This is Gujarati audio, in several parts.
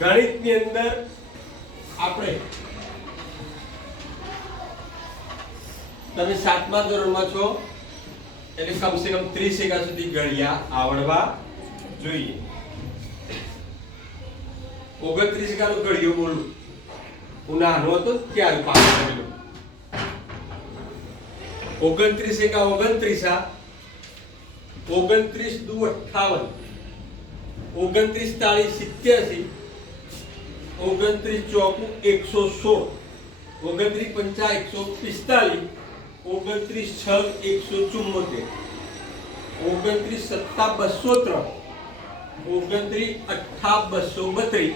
ગણિતની અંદર આપણે તમે 7મા ધોરણમાં છો એટલે કમસે કમ 30 એકા સુધી ઘડિયા આવડવા જોઈએ. 29 એકાનો ઘડિયો બોલું હું નાનો હતો ત્યારે પાસ કરેલો. 29 એકા 29 આ 29 દુ 58, 29 તાળી 87, 29 ચોકુ 116, 29 પંચા 145, 29 છ 174, 29 સત્તા 203, 29 અઠ્ઠા 232,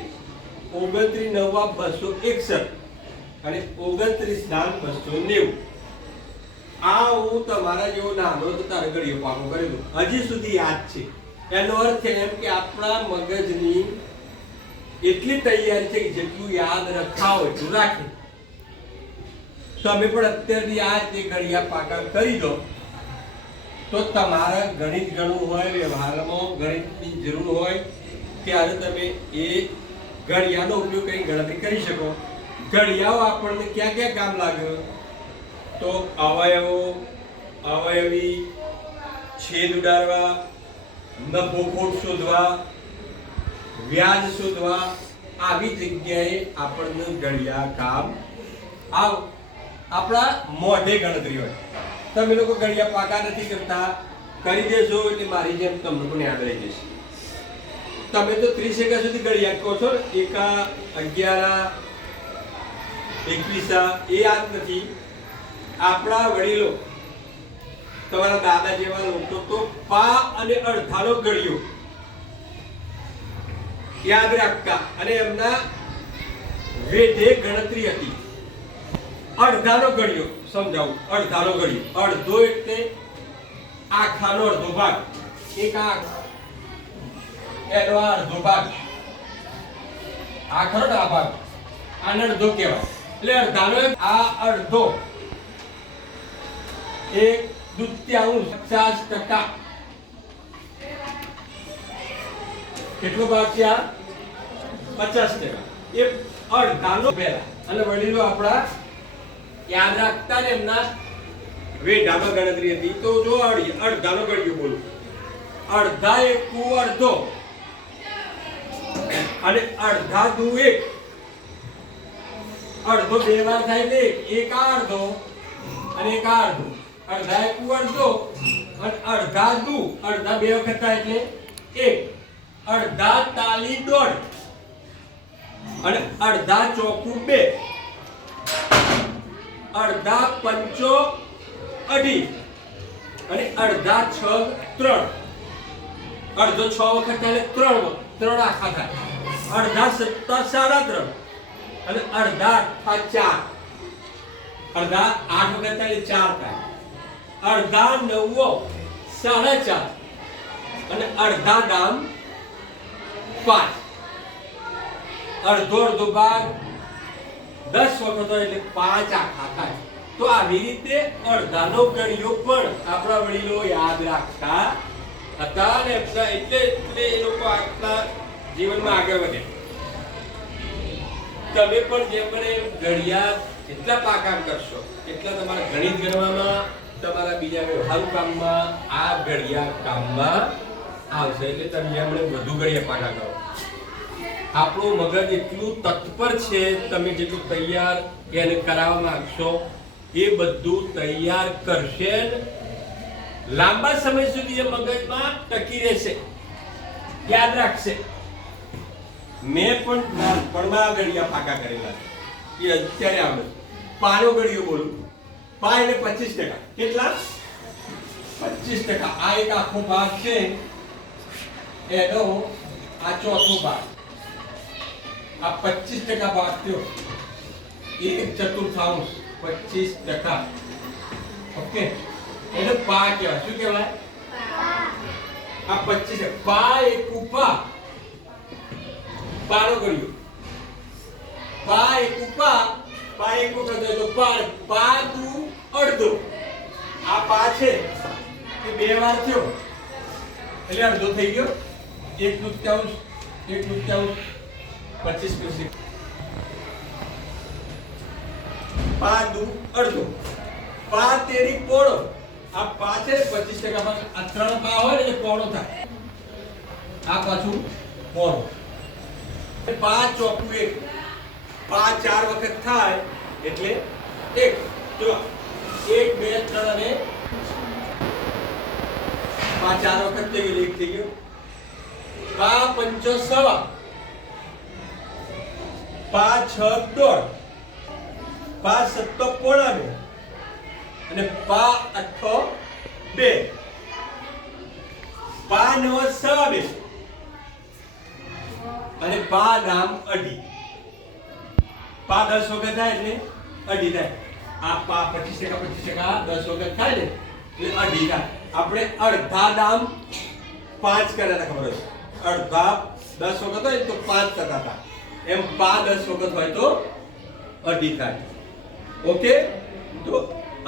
29 નવા 261 અને 29 દાન 290. આ હું તમારા જેવો નાનો તો તારે ઘડીઓ પાકો કરેલું હજી સુધી યાદ છે. એનો અર્થ એમ કે આપણા મગજની એટલી તૈયારી છે કે જેટલું યાદ રખાવો એટલું રાખે. તમે પણ અત્યારથી આ જે ઘડિયા પાકા કરી દો તો તમારા ગણિત ગણવું હોય, વ્યવહારમાં ગણિતની જરૂર હોય ત્યારે તમે એ ઘડિયાનો ઉપયોગ કરી ગણતરી કરી શકો. ઘડિયાઓ આપણને ક્યાં ક્યાં કામ લાગે તો અવયવો, અવયવી, છેદ ઉડાડવા, નફો ખોટ શોધવા, વ્યાજ શોધવા, આવી જગ્યાએ આપણને ઘડિયા કામ આવ. આપણા મોઢે ગણતરી હોય. તમે લોકો ઘડિયા પાકા નથી કરતા, કરી દેશો એટલે મારી જેમ તમને પણ યાદ રહી જશે. તમે તો 30 એકા સુધી ઘડિયા કહો છો, એકા 11 21 એ યાદ નથી. આપણા વડીલો તમારા દાદા જેવા લોકો તો પા અને અડધાનો ઘડિયો યાદ રાખતા અને એમના વેધે ગણતરી હતી. અડધાનો ઘડિયો સમજાવું. અડધાનો ઘડિયો, અડધો એટલે આખાનો અડધો ભાગ, એક આંખ એનો અડધો ભાગ, આખાનો આ ભાગ આને અડધો કહેવાય. એટલે અડધાનો આ અડધો એક દૂત્યાંશ 50%. કેટલો ભાગ છે આ? 50%. એ અડધાનો પહેલા અને વડીલો આપણા યાદ રાખતા ને એમના વેઢામાં ગણતરી હતી. તો જો અડધાનો ઘડિયો બોલું. અડધા એકુ અડધો અને અડધા દુ એક. અડધો બે વાર થાય એટલે એક આ અડધો અને એક આ અડધો. અડધા એકુ અડધો અને અડધા દુ, અડધા બે વખત થાય એટલે એક. અડધા તાલી દોઢ અને અડધા ચોકુ 2, અડધા પંચો અઢી અને અડધા છ 3. અડધો 6 વખત થાય 3 આખા થાય. અડધા સત્તા 3.5 અને અડધા આઠા 4. અડધા 8 વખત થાય 4 થાય. અડધા નવો 4.5 અને અડધા દામ 5. અડધો ભાગ 10 વખત હોય એટલે 5 આખા થાય. તો આવી રીતે અડધાનો ઘડિયો પણ આપણા વડીલો યાદ રાખતા હતા ને એટલે એ લોકો આટલા જીવનમાં આગળ વધે. તમે પણ જેમ બને ઘડિયા જેટલા પાકા કરશો એટલા તમારા ગણિત ગણવામાં, તમારા બીજા વ્યવહારુ કામમાં આ ઘડિયા કામમાં આવશે. એટલે તમે એમણે વધુ ઘડિયા પાકા કરો. આપણું મગજ એટલું તત્પર છે, તમે જેટલું તૈયાર એને કરાવવા માંગશો એ બધું તૈયાર કરશે. લાંબા સમય સુધી એ મગજમાં ટકી રહેશે, યાદ રાખશે. મેં પણ નાનપણમાં ઘડિયા પાકા કરેલા છે. એ અત્યારે આવે. પાનો ઘડિયો બોલું. પા એટલે 25%. કેટલા? 25%. આ એક આખો ભાગ છે એનો આ ચોથો ભાગ. આ 25% ભાગ થયો. એક ચતુર્થાંશ 25%. ઓકે, એને પા કહેવાય. શું કહેવાય? આ 25. પા એક ઉપા, પાનો ઘડિયો. પા એક ઉપા, પા એક વખત તો પા દુ અડધો. આ પા છે એ 2 વાર થયો એટલે અડધો થઈ ગયો. 1/3, 1/3 25 પા દુ અડધો, પા તેરી પોળો. આ પા છે 25% ભાગ, આ 3 પા હોય ને એટલે પોળો થાય. આ પાછું પોળો. પા ચોકું 1, પા 4 વખત થાય એટલે 1. જો 1 2 3 અને પા 4 વખત થઈ ગયું, 1 થઈ ગયો. પા પંચો સવા, પા 6 દોઢ, પા 7 પોણા 2 અને પા 8 2, પા 9 સવા 2 અને પા નામ અઢી. પા 10 વખત થાય એટલે અઢી થાય. આ પા 25% 10 વખત થાય ને એટલે અઢી થાય. આપણે અડધા દામ 5 કર્યા ખબર હોય, અડધા 10 વખત હોય તો 5 થતા હતા, એમ પા 10 વખત હોય તો અઢી થાય. ઓકે, તો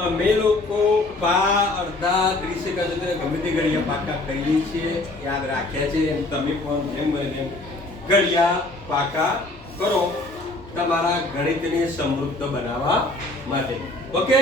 અમે લોકો પા અડધા 30 સુધી ગમે તે ઘડિયા પાકા કહીએ છીએ, યાદ રાખ્યા છે. એમ તમે પણ જેમ બને એમ ઘડિયા પાકા કરો તમારા ગણિતને સમૃદ્ધ બનાવવા માટે. ઓકે.